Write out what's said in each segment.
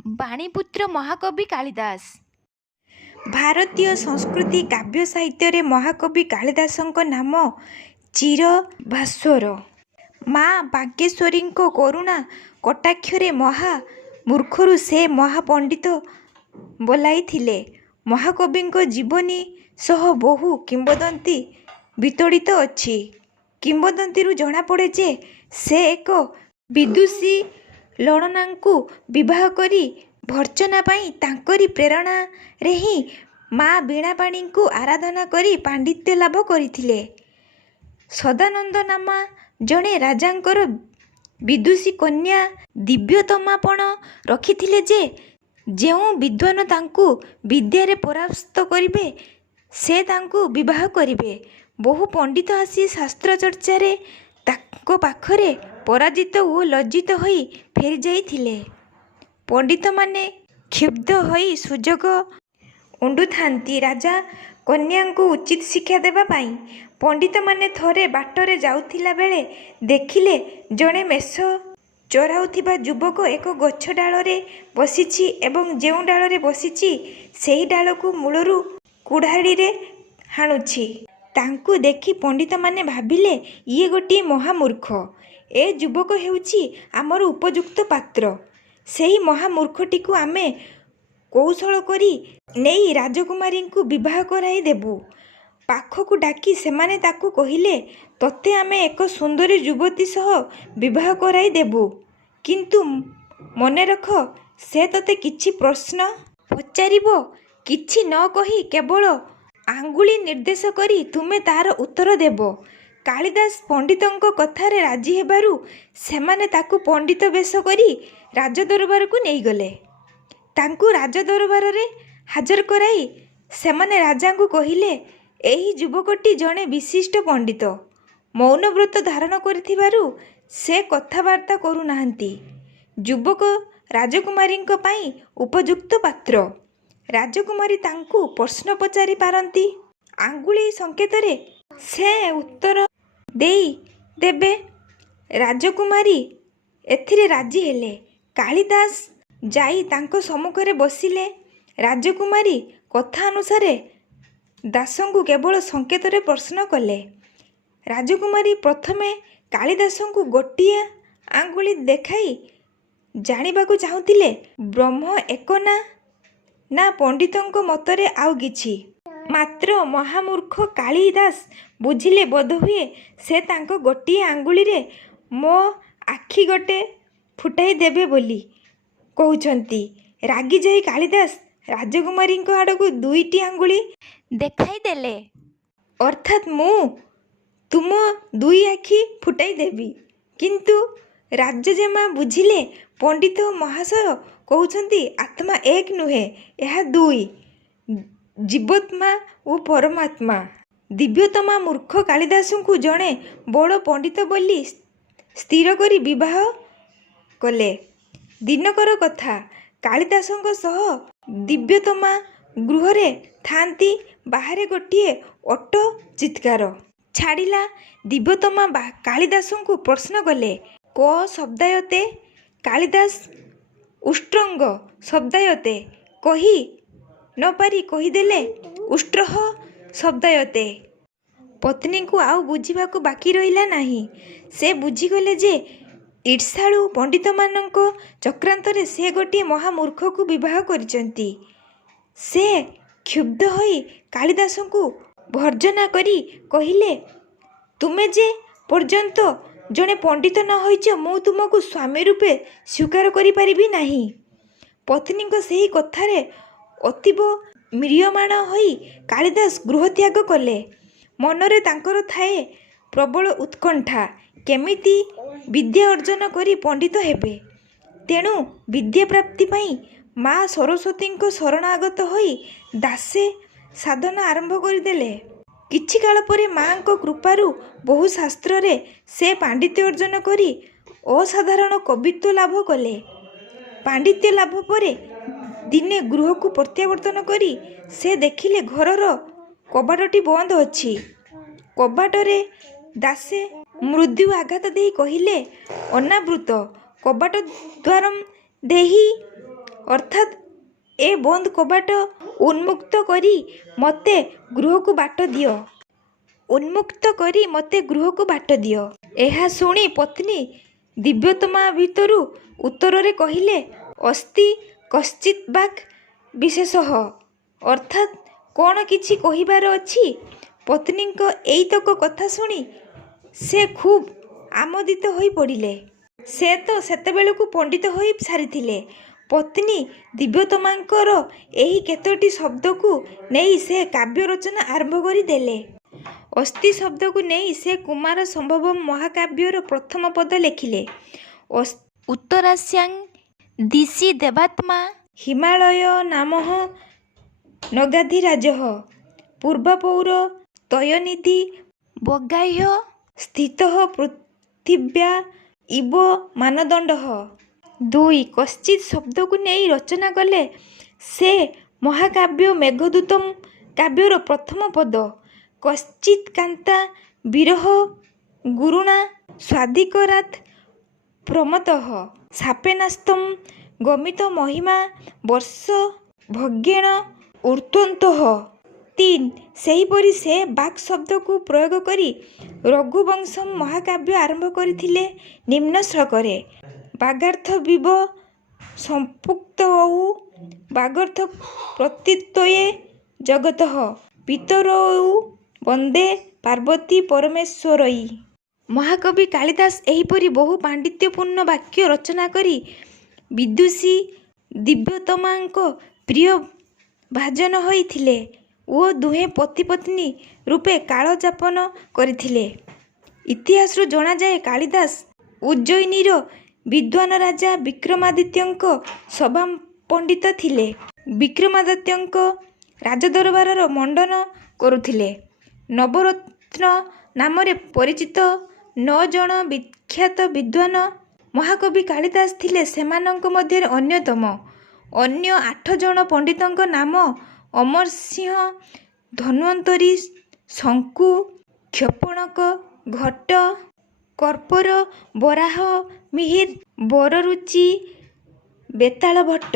ବାଣୀପୁତ୍ର ମହାକବି କାଳିଦାସ। ଭାରତୀୟ ସଂସ୍କୃତି କାବ୍ୟ ସାହିତ୍ୟରେ ମହାକବି କାଳିଦାସଙ୍କ ନାମ ଚିରଭାସ୍ୱର। ମା ବାଗେଶ୍ୱରୀଙ୍କ କରୁଣା କଟାକ୍ଷରେ ମହା ମୂର୍ଖରୁ ସେ ମହାପଣ୍ଡିତ ବୋଲାଇଥିଲେ। ମହାକବିଙ୍କ ଜୀବନୀ ସହ ବହୁ କିମ୍ବଦନ୍ତୀ ବିତଡ଼ିତ ଅଛି। କିମ୍ବଦନ୍ତୀରୁ ଜଣାପଡ଼େ ଯେ ସେ ଏକ ବିଦୁଷୀ ଲଳନାଙ୍କୁ ବିବାହ କରି ଭର୍ତ୍ସନା ପାଇଁ ତାଙ୍କରି ପ୍ରେରଣାରେ ହିଁ ମା ବୀଣାପାଣିଙ୍କୁ ଆରାଧନା କରି ପାଣ୍ଡିତ୍ୟ ଲାଭ କରିଥିଲେ। ସଦାନନ୍ଦ ନାମା ଜଣେ ରାଜାଙ୍କର ବିଦୁଷୀ କନ୍ୟା ଦିବ୍ୟତମା ପଣ ରଖିଥିଲେ ଯେ ଯେଉଁ ବିଦ୍ୱାନ ତାଙ୍କୁ ବିଦ୍ୟାରେ ପରାସ୍ତ କରିବେ ସେ ତାଙ୍କୁ ବିବାହ କରିବେ। ବହୁ ପଣ୍ଡିତ ଆସି ଶାସ୍ତ୍ର ଚର୍ଚ୍ଚାରେ ତାଙ୍କ ପାଖରେ ପରାଜିତ ଓ ଲଜ୍ଜିତ ହୋଇ ଫେରିଯାଇଥିଲେ। ପଣ୍ଡିତମାନେ କ୍ଷୁବ୍ଧ ହୋଇ ସୁଯୋଗ ଉଣ୍ଡୁଥାନ୍ତି ରାଜା କନ୍ୟାଙ୍କୁ ଉଚିତ ଶିକ୍ଷା ଦେବା ପାଇଁ। ପଣ୍ଡିତମାନେ ଥରେ ବାଟରେ ଯାଉଥିଲା ବେଳେ ଦେଖିଲେ ଜଣେ ମେଷ ଚରାଉଥିବା ଯୁବକ ଏକ ଗଛ ଡାଳରେ ବସିଛି ଏବଂ ଯେଉଁ ଡାଳରେ ବସିଛି ସେହି ଡାଳକୁ ମୂଳରୁ କୁରାଢ଼ୀରେ ହାଣୁଛି। ତାଙ୍କୁ ଦେଖି ପଣ୍ଡିତମାନେ ଭାବିଲେ ଇଏ ଗୋଟିଏ ମହାମୂର୍ଖ। ଏ ଯୁବକ ହେଉଛି ଆମର ଉପଯୁକ୍ତ ପାତ୍ର। ସେହି ମହାମୂର୍ଖଟିକୁ ଆମେ କୌଶଳ କରି ନେଇ ରାଜକୁମାରୀଙ୍କୁ ବିବାହ କରାଇ ଦେବୁ। ପାଖକୁ ଡାକି ସେମାନେ ତାକୁ କହିଲେ ତୋତେ ଆମେ ଏକ ସୁନ୍ଦରୀ ଯୁବତୀ ସହ ବିବାହ କରାଇ ଦେବୁ, କିନ୍ତୁ ମନେ ରଖ ସେ ତୋତେ କିଛି ପ୍ରଶ୍ନ ପଚାରିବ। କିଛି ନ କହି କେବଳ ଆଙ୍ଗୁଳି ନିର୍ଦ୍ଦେଶ କରି ତୁମେ ତାର ଉତ୍ତର ଦେବ। କାଳିଦାସ ପଣ୍ଡିତଙ୍କ କଥାରେ ରାଜି ହେବାରୁ ସେମାନେ ତାକୁ ପଣ୍ଡିତ ବେଶ କରି ରାଜଦରବାରକୁ ନେଇଗଲେ। ତାଙ୍କୁ ରାଜଦରବାରରେ ହାଜର କରାଇ ସେମାନେ ରାଜାଙ୍କୁ କହିଲେ ଏହି ଯୁବକଟି ଜଣେ ବିଶିଷ୍ଟ ପଣ୍ଡିତ। ମୌନବ୍ରତ ଧାରଣ କରିଥିବାରୁ ସେ କଥାବାର୍ତ୍ତା କରୁନାହାନ୍ତି। ଯୁବକ ରାଜକୁମାରୀଙ୍କ ପାଇଁ ଉପଯୁକ୍ତ ପାତ୍ର। ରାଜକୁମାରୀ ତାଙ୍କୁ ପ୍ରଶ୍ନ ପଚାରି ପାରନ୍ତି। ଆଙ୍ଗୁଳି ସଂକେତରେ ସେ ଉତ୍ତର ଦେଇ ଦେବେ। ରାଜକୁମାରୀ ଏଥିରେ ରାଜି ହେଲେ। କାଳିଦାସ ଯାଇ ତାଙ୍କ ସମ୍ମୁଖରେ ବସିଲେ। ରାଜକୁମାରୀ କଥା ଅନୁସାରେ ଦାସଙ୍କୁ କେବଳ ସଂକେତରେ ପ୍ରଶ୍ନ କଲେ। ରାଜକୁମାରୀ ପ୍ରଥମେ କାଳିଦାସଙ୍କୁ ଗୋଟିଏ ଆଙ୍ଗୁଳି ଦେଖାଇ ଜାଣିବାକୁ ଚାହୁଁଥିଲେ ବ୍ରହ୍ମ ଏକ ନା ପଣ୍ଡିତଙ୍କ ମତରେ ଆଉ କିଛି। ମାତ୍ର ମହାମୂର୍ଖ କାଳିଦାସ ବୁଝିଲେ ବୋଧହୁଏ ସେ ତାଙ୍କ ଗୋଟିଏ ଆଙ୍ଗୁଳିରେ ମୋ ଆଖି ଗୋଟେ ଫୁଟାଇ ଦେବେ ବୋଲି କହୁଛନ୍ତି। ରାଗିଯାଇ କାଳିଦାସ ରାଜକୁମାରୀଙ୍କ ଆଡ଼କୁ ଦୁଇଟି ଆଙ୍ଗୁଳି ଦେଖାଇ ଦେଲେ। ଅର୍ଥାତ୍ ମୁଁ ତୁମ ଦୁଇ ଆଖି ଫୁଟାଇ ଦେବି। କିନ୍ତୁ ରାଜଜେମା ବୁଝିଲେ ପଣ୍ଡିତ ମହାଶୟ କହୁଛନ୍ତି ଆତ୍ମା ଏକ ନୁହେଁ, ଏହା ଦୁଇ, ଜୀବୋତ୍ମା ଓ ପରମାତ୍ମା। ଦିବ୍ୟତମା ମୂର୍ଖ କାଳିଦାସଙ୍କୁ ଜଣେ ବଡ଼ ପଣ୍ଡିତ ବୋଲି ସ୍ଥିର କରି ବିବାହ କଲେ। ଦିନକର କଥା, କାଳିଦାସଙ୍କ ସହ ଦିବ୍ୟତମା ଗୃହରେ ଥାଆନ୍ତି। ବାହାରେ ଗୋଟିଏ ଓଟ ଚିତ୍କାର ଛାଡ଼ିଲା। ଦିବ୍ୟତମା କାଳିଦାସଙ୍କୁ ପ୍ରଶ୍ନ କଲେ କ ଶବ୍ଦାୟତେ? କାଳିଦାସ ଉଷ୍ଟ୍ରଙ୍ଗ ଶବ୍ଦାୟତେ କହି ନ ପାରି କହିଦେଲେ ଉଷ୍ଟ୍ରଃ ଶବ୍ଦାୟତେ। ପତ୍ନୀଙ୍କୁ ଆଉ ବୁଝିବାକୁ ବାକି ରହିଲା ନାହିଁ। ସେ ବୁଝିଗଲେ ଯେ ଈର୍ଷାଳୁ ପଣ୍ଡିତମାନଙ୍କ ଚକ୍ରାନ୍ତରେ ସେ ଗୋଟିଏ ମହାମୂର୍ଖକୁ ବିବାହ କରିଛନ୍ତି। ସେ କ୍ଷୁବ୍ଧ ହୋଇ କାଳିଦାସଙ୍କୁ ଭର୍ତ୍ସନା କରି କହିଲେ ତୁମେ ଯେ ପର୍ଯ୍ୟନ୍ତ ଜଣେ ପଣ୍ଡିତ ନ ହୋଇଛ ମୁଁ ତୁମକୁ ସ୍ୱାମୀ ରୂପେ ସ୍ୱୀକାର କରିପାରିବି ନାହିଁ। ପତ୍ନୀଙ୍କ ସେହି କଥାରେ ଅତୀବ ମ୍ରିୟମାଣ ହୋଇ କାଳିଦାସ ଗୃହତ୍ୟାଗ କଲେ। ମନରେ ତାଙ୍କର ଥାଏ ପ୍ରବଳ ଉତ୍କଣ୍ଠା କେମିତି ବିଦ୍ୟା ଅର୍ଜନ କରି ପଣ୍ଡିତ ହେବେ। ତେଣୁ ବିଦ୍ୟାପ୍ରାପ୍ତି ପାଇଁ ମା ସରସ୍ୱତୀଙ୍କ ଶରଣାଗତ ହୋଇ ଦାସେ ସାଧନା ଆରମ୍ଭ କରିଦେଲେ। କିଛି କାଳ ପରେ ମାଙ୍କ କୃପାରୁ ବହୁ ଶାସ୍ତ୍ରରେ ସେ ପାଣ୍ଡିତ୍ୟ ଅର୍ଜନ କରି ଅସାଧାରଣ କବିତ୍ୱ ଲାଭ କଲେ। ପାଣ୍ଡିତ୍ୟ ଲାଭ ପରେ ଦିନେ ଗୃହକୁ ପ୍ରତ୍ୟାବର୍ତ୍ତନ କରି ସେ ଦେଖିଲେ ଘରର କବାଟଟି ବନ୍ଦ ଅଛି। କବାଟରେ ଦାସେ ମୃଦୁ ଆଘାତ ଦେଇ କହିଲେ ଅନାବୃତ କବାଟ ଦ୍ୱାରମ୍ ଦେହି ଅର୍ଥାତ୍ ଏ ବନ୍ଦ କବାଟ ଉନ୍ମୁକ୍ତ କରି ମୋତେ ଗୃହକୁ ବାଟ ଦିଅ। ଉନ୍ମୁକ୍ତ କରି ମୋତେ ଗୃହକୁ ବାଟ ଦିଅ। ଏହା ଶୁଣି ପତ୍ନୀ ଦିବ୍ୟୋତ୍ତମା ଭିତରୁ ଉତ୍ତରରେ କହିଲେ, ଅସ୍ତି କଶ୍ଚିତ୍ ବାକ୍ ବିଶେଷଃ। ଅର୍ଥାତ୍ କ'ଣ କିଛି କହିବାର ଅଛି? ପତ୍ନୀଙ୍କ ଏଇତକ କଥା ଶୁଣି ସେ ଖୁବ୍ ଆମୋଦିତ ହୋଇ ପଡ଼ିଲେ। ସେ ତ ସେତେବେଳକୁ ପଣ୍ଡିତ ହୋଇ ସାରିଥିଲେ। ପତ୍ନୀ ଦିବ୍ୟୋତ୍ତମାଙ୍କର ଏହି କେତୋଟି ଶବ୍ଦକୁ ନେଇ ସେ କାବ୍ୟ ରଚନା ଆରମ୍ଭ କରିଦେଲେ। ଅସ୍ତି ଶବ୍ଦକୁ ନେଇ ସେ କୁମାର ସମ୍ଭବମ୍ ମହାକାବ୍ୟର ପ୍ରଥମ ପଦ ଲେଖିଲେ। ଉତ୍ତରାସ୍ୟାଂ ଦିଶି ଦେବାତ୍ମା ହିମାଳୟ ନାମଃ ନଗାଧିରାଜଃ ପୂର୍ବାପୌର ତୟନିଧି ବଗାହ୍ୟ ସ୍ଥିତଃ ପୃଥିବ୍ୟା ଇବ ମାନଦଣ୍ଡଃ। 2. କଶ୍ଚିତ୍ ଶବ୍ଦକୁ ନେଇ ରଚନା କଲେ ସେ ମହାକାବ୍ୟ ମେଘଦୂତମ୍ କାବ୍ୟର ପ୍ରଥମ ପଦ। କଶ୍ଚିତ୍ କାନ୍ତା ବିରହ ଗୁରୁଣା ସ୍ୱାଧିକରାତ୍ ପ୍ରମତଃ ସାପେନାସ୍ତମ୍ ଗମିତ ମହିମା ବର୍ଷ ଭଗ୍ୟେଣ ଊର୍ଦ୍ଧ୍ୱନ୍ତଃ। 3. ସେହିପରି ସେ ବାକ୍ ଶବ୍ଦକୁ ପ୍ରୟୋଗ କରି ରଘୁବଂଶମ୍ ମହାକାବ୍ୟ ଆରମ୍ଭ କରିଥିଲେ ନିମ୍ନ ଶ୍ଳୋକରେ। ବାଗାର୍ଥ ବିବ ସମ୍ପୃକ୍ତୌ ବାଗର୍ଥ ପ୍ରତୀତ୍ୱେ ଜଗତଃ ପିତରୌ ବନ୍ଦେ ପାର୍ବତୀ ପରମେଶ୍ୱରୈ। ମହାକବି କାଳିଦାସ ଏହିପରି ବହୁ ପାଣ୍ଡିତ୍ୟପୂର୍ଣ୍ଣ ବାକ୍ୟ ରଚନା କରି ବିଦୁଷୀ ଦିବ୍ୟୋତ୍ତମାଙ୍କ ପ୍ରିୟ ଭାଜନ ହୋଇଥିଲେ ଓ ଦୁହେଁ ପତି ପତ୍ନୀ ରୂପେ କାଳଯାପନ କରିଥିଲେ। ଇତିହାସରୁ ଜଣାଯାଏ କାଳିଦାସ ଉଜ୍ଜୟିନୀର ବିଦ୍ୱାନ ରାଜା ବିକ୍ରମାଦିତ୍ୟଙ୍କ ସଭା ପଣ୍ଡିତ ଥିଲେ। ବିକ୍ରମାଦିତ୍ୟଙ୍କ ରାଜଦରବାରର ମଣ୍ଡନ କରୁଥିଲେ। ନବରତ୍ନ ନାମରେ ପରିଚିତ 9 ଜଣ ବିଖ୍ୟାତ ବିଦ୍ୱାନ ମହାକବି କାଳିଦାସ ଥିଲେ ସେମାନଙ୍କ ମଧ୍ୟରେ ଅନ୍ୟତମ। ଅନ୍ୟ 8 ଜଣ ପଣ୍ଡିତଙ୍କ ନାମ ଅମରସିଂହ, ଧନ୍ୱନ୍ତରୀ, ଶଙ୍କୁ, କ୍ଷପଣକ, ଘଟ, କର୍ପର, ବରାହ ମିହିର, ବରରୁଚି, ବେତାଳ ଭଟ୍ଟ।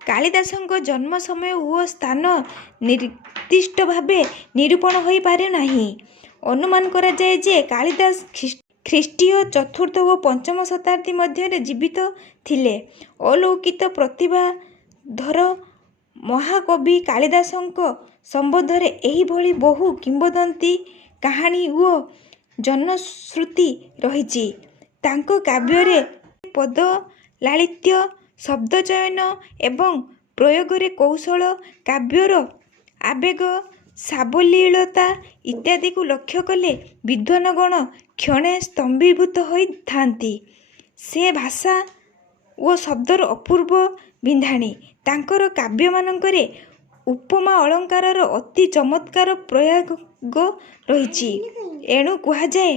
କାଳିଦାସଙ୍କ ଜନ୍ମ ସମୟ ଓ ସ୍ଥାନ ନିର୍ଦ୍ଦିଷ୍ଟ ଭାବେ ନିରୂପଣ ହୋଇପାରେ ନାହିଁ। ଅନୁମାନ କରାଯାଏ ଯେ କାଳିଦାସ ଖ୍ରୀଷ୍ଟୀୟ 4ର୍ଥ ଓ 5ମ ଶତାବ୍ଦୀ ମଧ୍ୟରେ ଜୀବିତ ଥିଲେ। ଅଲୌକିକ ପ୍ରତିଭାଧର ମହାକବି କାଳିଦାସଙ୍କ ସମ୍ବନ୍ଧରେ ଏହିଭଳି ବହୁ କିମ୍ବଦନ୍ତୀ କାହାଣୀ ଓ ଜନଶ୍ରୁତି ରହିଛି। ତାଙ୍କ କାବ୍ୟରେ ପଦ ଲାଳିତ୍ୟ, ଶବ୍ଦଚୟନ ଏବଂ ପ୍ରୟୋଗରେ କୌଶଳ, କାବ୍ୟର ଆବେଗ, ସାବଲୀଳତା ଇତ୍ୟାଦିକୁ ଲକ୍ଷ୍ୟ କଲେ ବିଦ୍ୱାନଗଣ କ୍ଷଣେ ସ୍ତମ୍ଭୀଭୂତ ହୋଇଥାନ୍ତି। ସେ ଭାଷା ଓ ଶବ୍ଦର ଅପୂର୍ବ ବିନ୍ଧାଣୀ। ତାଙ୍କର କାବ୍ୟମାନଙ୍କରେ ଉପମା ଅଳଙ୍କାରର ଅତି ଚମତ୍କାର ପ୍ରୟୋଗ ରହିଛି। ଏଣୁ କୁହାଯାଏ,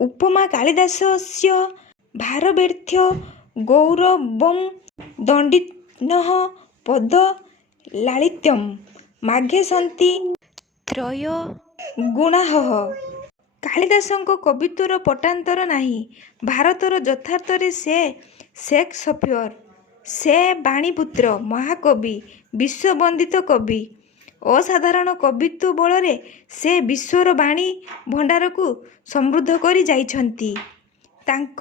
ଉପମା କାଳିଦାସସ୍ୟ ଭାରବେର୍ଥ୍ୟ ଗୌରବଂ ଦଣ୍ଡିନଃ ପଦ ଲାଳିତ୍ୟମ୍ ମାଘେ ସନ୍ତି ତ୍ରୟ ଗୁଣାଃ। କାଳିଦାସଙ୍କ କବିତ୍ୱର ପଟାନ୍ତର ନାହିଁ। ଭାରତର ଯଥାର୍ଥରେ ସେ ଶେକ୍ସପିୟର। ସେ ବାଣୀପୁତ୍ର, ମହାକବି, ବିଶ୍ୱବନ୍ଦିତ କବି। ଅସାଧାରଣ କବିତ୍ୱ ବଳରେ ସେ ବିଶ୍ୱର ବାଣୀ ଭଣ୍ଡାରକୁ ସମୃଦ୍ଧ କରି ଯାଇଛନ୍ତି। ତାଙ୍କ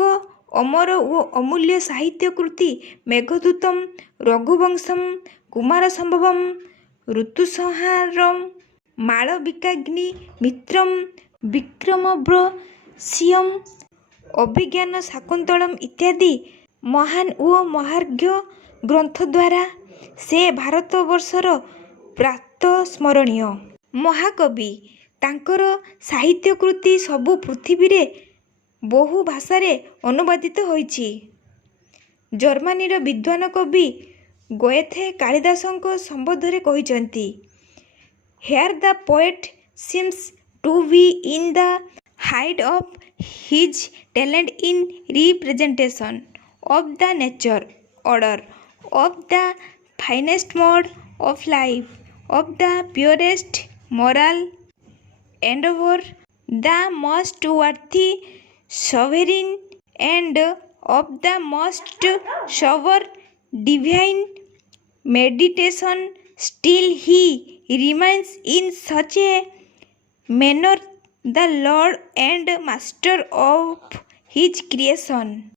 ଅମର ଓ ଅମୂଲ୍ୟ ସାହିତ୍ୟ କୃତି ମେଘଦୂତମ୍, ରଘୁବଂଶମ୍, କୁମାର ସମ୍ଭବମ୍, ଋତୁସଂହାରମ୍, ମାଳବିକାଗ୍ନି ମିତ୍ରମ୍, ବିକ୍ରମୋର୍ବଶୀୟମ୍, ଅଭିଜ୍ଞାନ ଶାକୁନ୍ତଳମ୍ ଇତ୍ୟାଦି ମହାନ ଓ ମହାର୍ଘ୍ୟ ଗ୍ରନ୍ଥ ଦ୍ୱାରା ସେ ଭାରତବର୍ଷର ପ୍ରାତଃସ୍ମରଣୀୟ ମହାକବି। ତାଙ୍କର ସାହିତ୍ୟକୃତି ସବୁ ପୃଥିବୀରେ ବହୁ ଭାଷାରେ ଅନୁବାଦିତ ହୋଇଛି। ଜର୍ମାନୀର ବିଦ୍ୱାନ କବି ଗୋଏଥେ କାଳିଦାସଙ୍କ ସମ୍ବନ୍ଧରେ କହିଛନ୍ତି, here the poet seems to be in the height of his talent in representation of the nature order of the finest mode of life of the purest moral endeavour the most worthy sovereign and of the most sober divine meditation, still he remains in such a manner the Lord and Master of his creation.